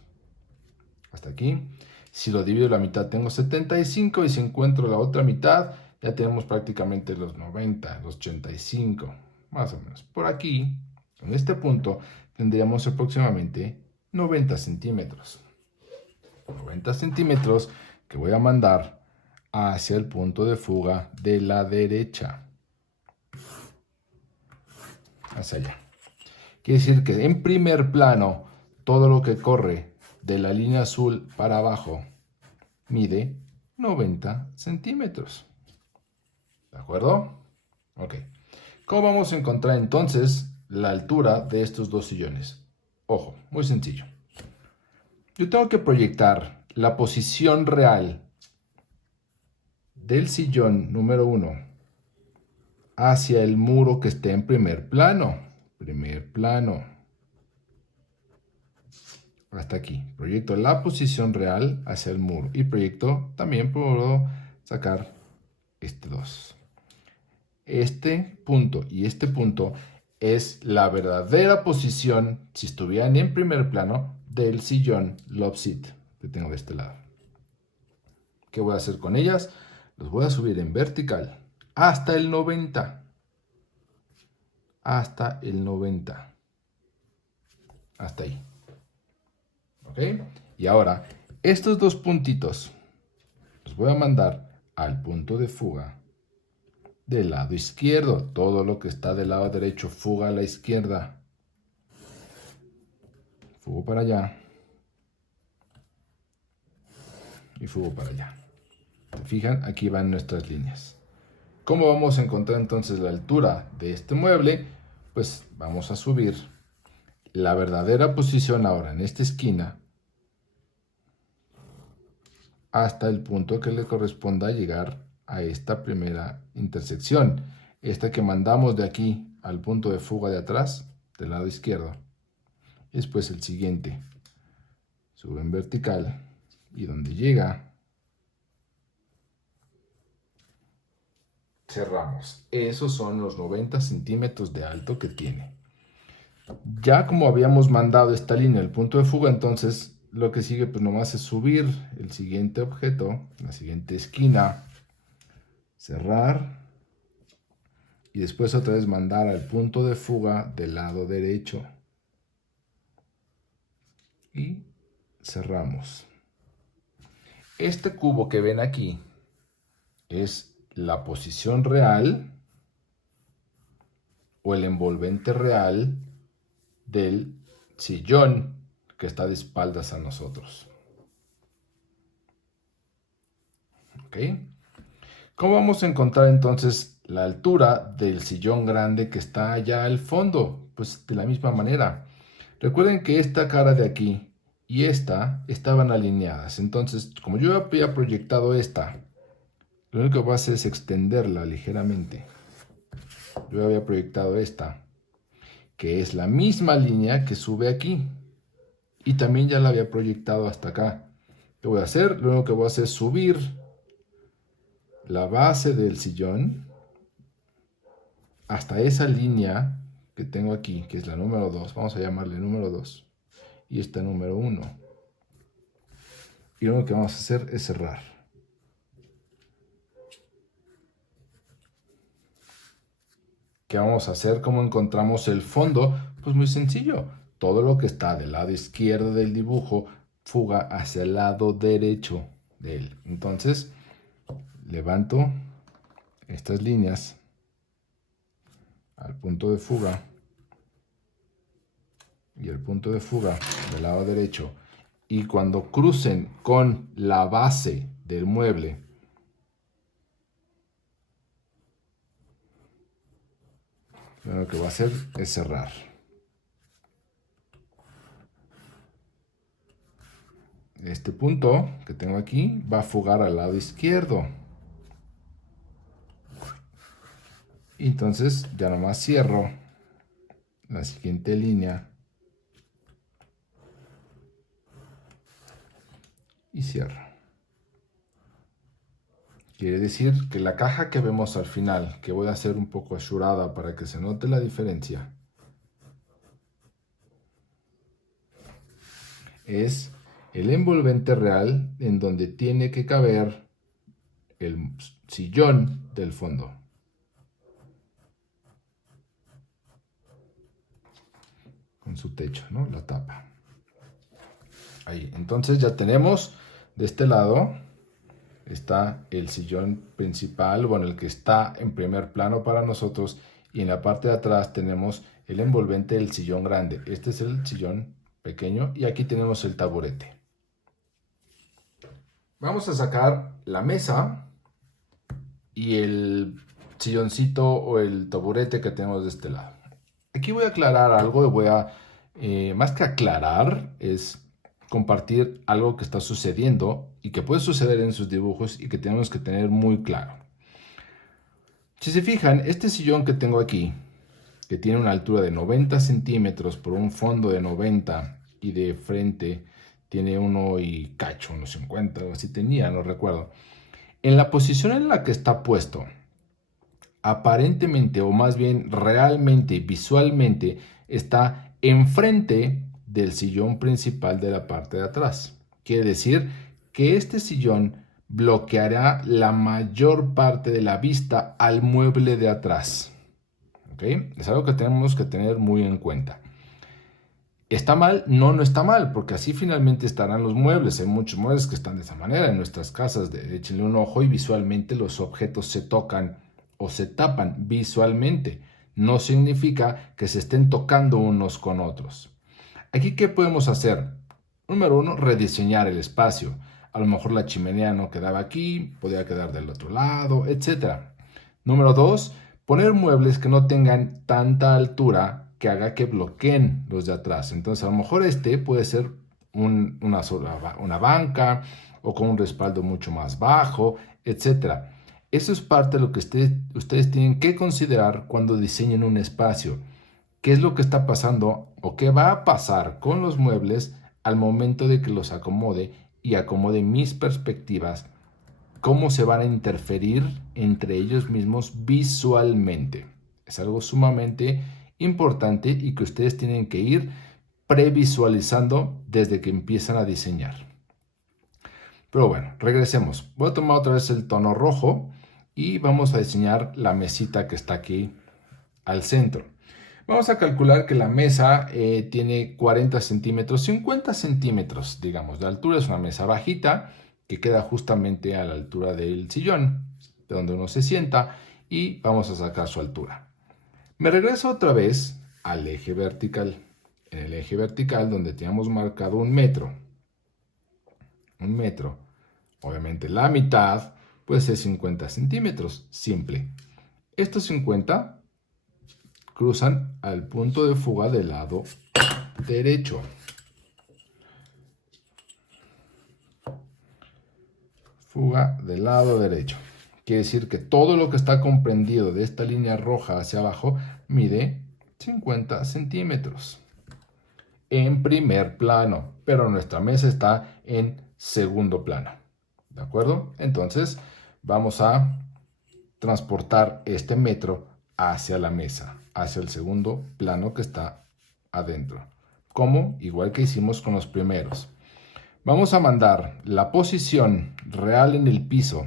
Hasta aquí. Si lo divido a la mitad, tengo 75. Y si encuentro la otra mitad, ya tenemos prácticamente los 90, los 85. Más o menos. Por aquí, en este punto, tendríamos aproximadamente 90 centímetros. 90 centímetros que voy a mandar hacia el punto de fuga de la derecha. Hacia allá. Quiere decir que en primer plano, todo lo que corre de la línea azul para abajo mide 90 centímetros. ¿De acuerdo? Ok. ¿Cómo vamos a encontrar entonces la altura de estos dos sillones? Ojo, muy sencillo. Yo tengo que proyectar la posición real del sillón número 1 hacia el muro que esté en primer plano. Primer plano. Hasta aquí. Proyecto la posición real hacia el muro. Y también puedo sacar este 2. Este punto y este punto es la verdadera posición, si estuvieran en primer plano, del sillón love seat que tengo de este lado. ¿Qué voy a hacer con ellas? Los voy a subir en vertical hasta el 90. Hasta el 90. Hasta ahí. ¿Ok? Y ahora, estos dos puntitos los voy a mandar al punto de fuga del lado izquierdo. Todo lo que está del lado derecho, fuga a la izquierda. Fugo para allá. Y fugo para allá. ¿Se fijan? Aquí van nuestras líneas. ¿Cómo vamos a encontrar entonces la altura de este mueble? Pues vamos a subir la verdadera posición ahora en esta esquina hasta el punto que le corresponda llegar a esta primera intersección. Esta que mandamos de aquí al punto de fuga de atrás, del lado izquierdo. Y después el siguiente. Sube en vertical y donde llega cerramos. Esos son los 90 centímetros de alto que tiene. Ya como habíamos mandado esta línea al punto de fuga, entonces lo que sigue pues nomás es subir el siguiente objeto, la siguiente esquina, cerrar y después otra vez mandar al punto de fuga del lado derecho y cerramos. Este cubo que ven aquí es la posición real o el envolvente real del sillón que está de espaldas a nosotros. ¿Ok? ¿Cómo vamos a encontrar entonces la altura del sillón grande que está allá al fondo? Pues de la misma manera. Recuerden que esta cara de aquí y esta estaban alineadas. Entonces, como yo había proyectado esta, lo único que voy a hacer es extenderla ligeramente. Yo había proyectado esta, que es la misma línea que sube aquí. Y también ya la había proyectado hasta acá. ¿Qué voy a hacer? Lo único que voy a hacer es subir la base del sillón hasta esa línea que tengo aquí, que es la número 2. Vamos a llamarle número 2. Y esta número 1. Y lo único que vamos a hacer es cerrar. ¿Qué vamos a hacer? ¿Cómo encontramos el fondo? Pues muy sencillo. Todo lo que está del lado izquierdo del dibujo fuga hacia el lado derecho de él. Entonces, levanto estas líneas al punto de fuga y el punto de fuga del lado derecho. Y cuando crucen con la base del mueble, lo que voy a hacer es cerrar. Este punto que tengo aquí va a fugar al lado izquierdo. Y entonces ya nomás cierro la siguiente línea. Y cierro. Quiere decir que la caja que vemos al final, que voy a hacer un poco asurada para que se note la diferencia, es el envolvente real en donde tiene que caber el sillón del fondo. Con su techo, ¿no? La tapa. Ahí. Entonces ya tenemos de este lado está el sillón principal, bueno, el que está en primer plano para nosotros, y en la parte de atrás tenemos el envolvente del sillón grande. Este es el sillón pequeño y aquí tenemos el taburete. Vamos a sacar la mesa y el silloncito o el taburete que tenemos de este lado. Aquí voy a aclarar algo, más que aclarar, es compartir algo que está sucediendo y que puede suceder en sus dibujos y que tenemos que tener muy claro. Si se fijan, este sillón que tengo aquí, que tiene una altura de 90 centímetros por un fondo de 90 y de frente tiene uno y cacho, unos 50 o así tenía, no recuerdo. En la posición en la que está puesto, aparentemente o más bien realmente, visualmente, está enfrente del sillón principal de la parte de atrás. Quiere decir que este sillón bloqueará la mayor parte de la vista al mueble de atrás. ¿Ok? Es algo que tenemos que tener muy en cuenta. ¿Está mal? No, no está mal, porque así finalmente estarán los muebles. Hay muchos muebles que están de esa manera en nuestras casas. Échenle un ojo y visualmente los objetos se tocan o se tapan visualmente. No significa que se estén tocando unos con otros. Aquí, ¿qué podemos hacer? Número 1, rediseñar el espacio. A lo mejor la chimenea no quedaba aquí, podía quedar del otro lado, etc. Número 2, poner muebles que no tengan tanta altura que haga que bloqueen los de atrás. Entonces, a lo mejor este puede ser una banca o con un respaldo mucho más bajo, etc. Eso es parte de lo que ustedes tienen que considerar cuando diseñen un espacio. ¿Qué es lo que está pasando o qué va a pasar con los muebles al momento de que los acomode y acomode mis perspectivas cómo se van a interferir entre ellos mismos visualmente. Es algo sumamente importante y que ustedes tienen que ir previsualizando desde que empiezan a diseñar. Pero bueno, regresemos. Voy a tomar otra vez el tono rojo y vamos a diseñar la mesita que está aquí al centro. Vamos a calcular que la mesa tiene 40 centímetros, 50 centímetros, digamos, de altura. Es una mesa bajita que queda justamente a la altura del sillón, de donde uno se sienta, y vamos a sacar su altura. Me regreso otra vez al eje vertical. En el eje vertical, donde teníamos marcado un metro, obviamente la mitad puede ser 50 centímetros, simple. Estos 50 cruzan al punto de fuga del lado derecho. Fuga del lado derecho. Quiere decir que todo lo que está comprendido de esta línea roja hacia abajo mide 50 centímetros. En primer plano, pero nuestra mesa está en segundo plano. ¿De acuerdo? Entonces vamos a transportar este metro hacia la mesa, hacia el segundo plano que está adentro. Como igual que hicimos con los primeros. Vamos a mandar la posición real en el piso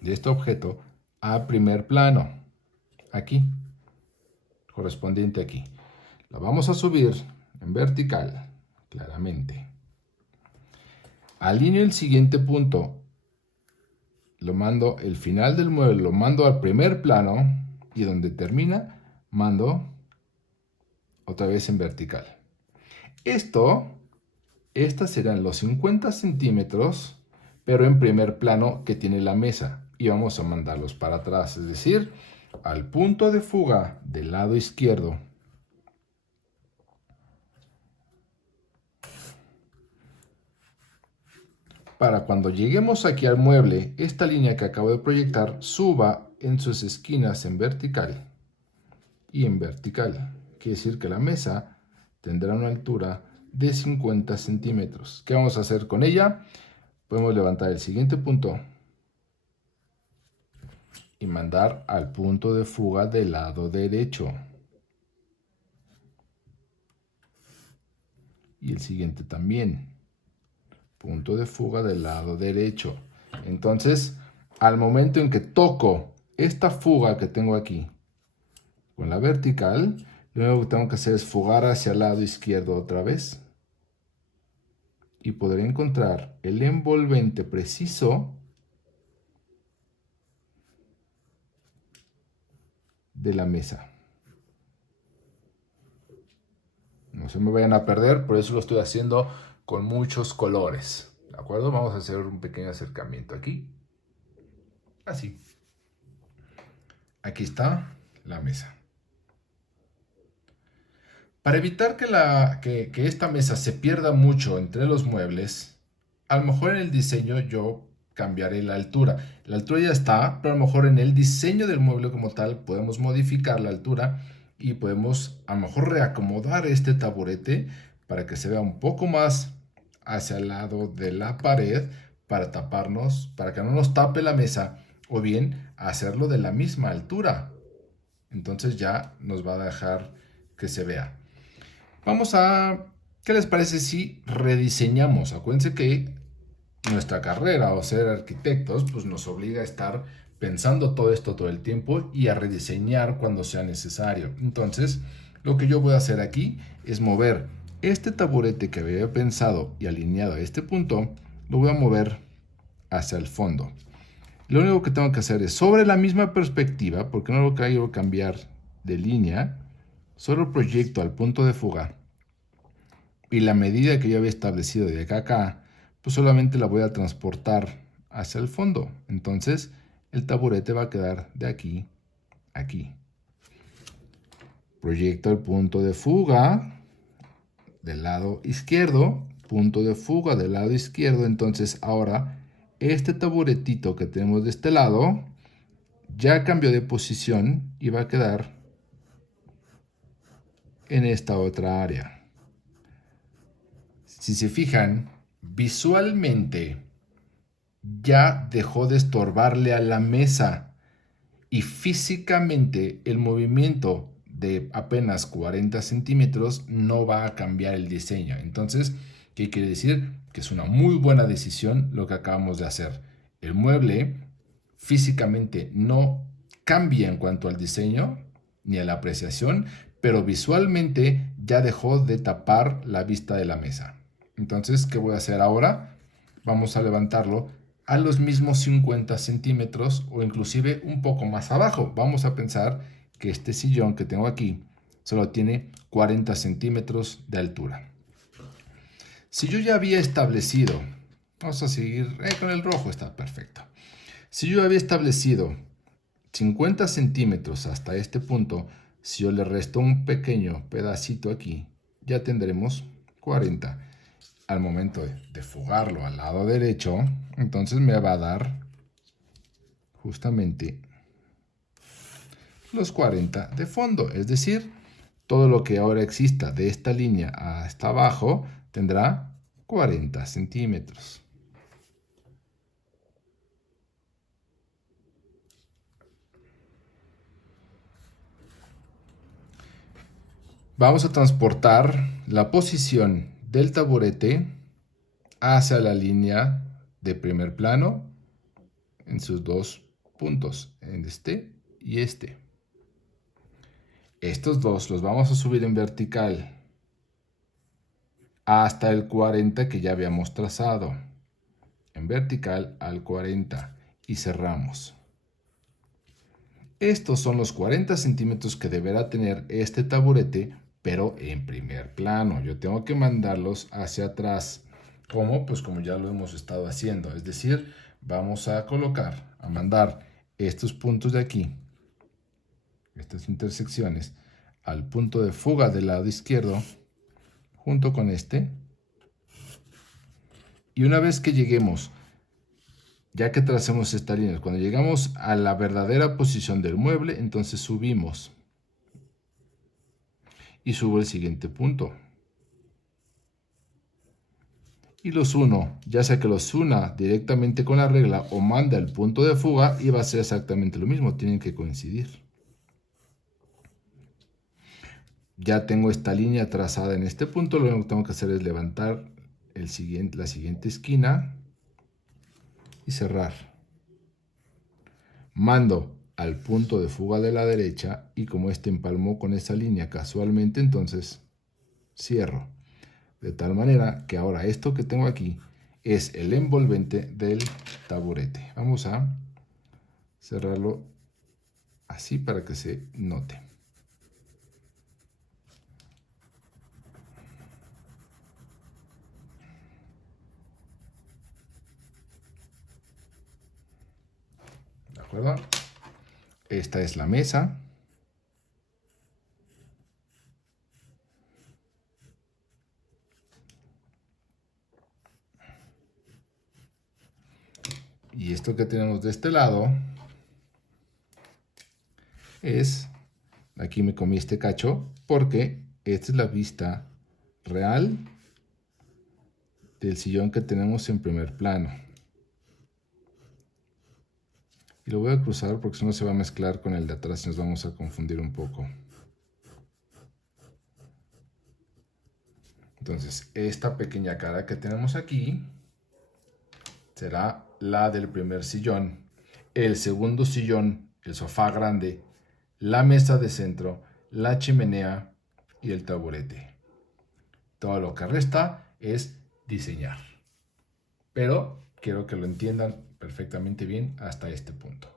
de este objeto a primer plano. Aquí. Correspondiente aquí. La vamos a subir en vertical, claramente. Alineo el siguiente punto. Lo mando, el final del mueble lo mando al primer plano y donde termina, mando otra vez en vertical. Estas serán los 50 centímetros, pero en primer plano que tiene la mesa. Y vamos a mandarlos para atrás, es decir, al punto de fuga del lado izquierdo. Para cuando lleguemos aquí al mueble, esta línea que acabo de proyectar suba en sus esquinas en vertical y en vertical. Quiere decir que la mesa tendrá una altura de 50 centímetros. ¿Qué vamos a hacer con ella? Podemos levantar el siguiente punto y mandar al punto de fuga del lado derecho. Y el siguiente también. Punto de fuga del lado derecho. Entonces, al momento en que toco esta fuga que tengo aquí con la vertical, lo único que tengo que hacer es fugar hacia el lado izquierdo otra vez. Y podré encontrar el envolvente preciso de la mesa. No se me vayan a perder, por eso lo estoy haciendo con muchos colores. ¿De acuerdo? Vamos a hacer un pequeño acercamiento aquí. Así. Aquí está la mesa. Para evitar que esta mesa se pierda mucho entre los muebles, a lo mejor en el diseño yo cambiaré la altura. La altura ya está, pero a lo mejor en el diseño del mueble como tal podemos modificar la altura y podemos a lo mejor reacomodar este taburete para que se vea un poco más hacia el lado de la pared para taparnos, para que no nos tape la mesa, o bien hacerlo de la misma altura. Entonces ya nos va a dejar que se vea. ¿Qué les parece si rediseñamos? Acuérdense que nuestra carrera o ser arquitectos pues nos obliga a estar pensando todo esto todo el tiempo y a rediseñar cuando sea necesario. Entonces, lo que yo voy a hacer aquí es mover este taburete que había pensado y alineado a este punto, lo voy a mover hacia el fondo. Lo único que tengo que hacer es sobre la misma perspectiva, porque no lo quiero cambiar de línea, solo proyecto al punto de fuga y la medida que yo había establecido de acá a acá, pues solamente la voy a transportar hacia el fondo. Entonces el taburete va a quedar de aquí a aquí. Proyecto el punto de fuga del lado izquierdo, punto de fuga del lado izquierdo. Entonces ahora este taburetito que tenemos de este lado ya cambió de posición y va a quedar en esta otra área. Si se fijan, visualmente ya dejó de estorbarle a la mesa y físicamente el movimiento de apenas 40 centímetros no va a cambiar el diseño. Entonces, ¿qué quiere decir? Que es una muy buena decisión lo que acabamos de hacer. El mueble físicamente no cambia en cuanto al diseño ni a la apreciación, pero visualmente ya dejó de tapar la vista de la mesa. Entonces, ¿qué voy a hacer ahora? Vamos a levantarlo a los mismos 50 centímetros o inclusive un poco más abajo. Vamos a pensar que este sillón que tengo aquí solo tiene 40 centímetros de altura. Si yo ya había establecido, vamos a seguir con el rojo, está perfecto. Si yo había establecido 50 centímetros hasta este punto, si yo le resto un pequeño pedacito aquí, ya tendremos 40. Al momento de fugarlo al lado derecho, entonces me va a dar justamente los 40 de fondo. Es decir, todo lo que ahora exista de esta línea hasta abajo tendrá 40 centímetros. Vamos a transportar la posición del taburete hacia la línea de primer plano en sus dos puntos, en este y este. Estos dos los vamos a subir en vertical hasta el 40 que ya habíamos trazado. En vertical al 40 y cerramos. Estos son los 40 centímetros que deberá tener este taburete, pero en primer plano. Yo tengo que mandarlos hacia atrás. ¿Cómo? Pues como ya lo hemos estado haciendo. Es decir, vamos a colocar, a mandar estos puntos de aquí, estas intersecciones, al punto de fuga del lado izquierdo, junto con este. Y una vez que lleguemos, ya que tracemos esta línea, cuando llegamos a la verdadera posición del mueble, entonces subimos y subo el siguiente punto. Y los uno, ya sea que los una directamente con la regla o manda el punto de fuga y va a ser exactamente lo mismo, tienen que coincidir. Ya tengo esta línea trazada en este punto, lo único que tengo que hacer es levantar la siguiente esquina y cerrar. Mando al punto de fuga de la derecha y como este empalmó con esa línea casualmente, entonces cierro. De tal manera que ahora esto que tengo aquí es el envolvente del taburete. Vamos a cerrarlo así para que se note. ¿De acuerdo? Esta es la mesa. Y esto que tenemos de este lado es, aquí me comí este cacho, porque esta es la vista real del sillón que tenemos en primer plano. Y lo voy a cruzar porque si no se va a mezclar con el de atrás y nos vamos a confundir un poco. Entonces, esta pequeña cara que tenemos aquí será la del primer sillón. El segundo sillón, el sofá grande, la mesa de centro, la chimenea y el taburete. Todo lo que resta es diseñar. Pero quiero que lo entiendan perfectamente bien hasta este punto.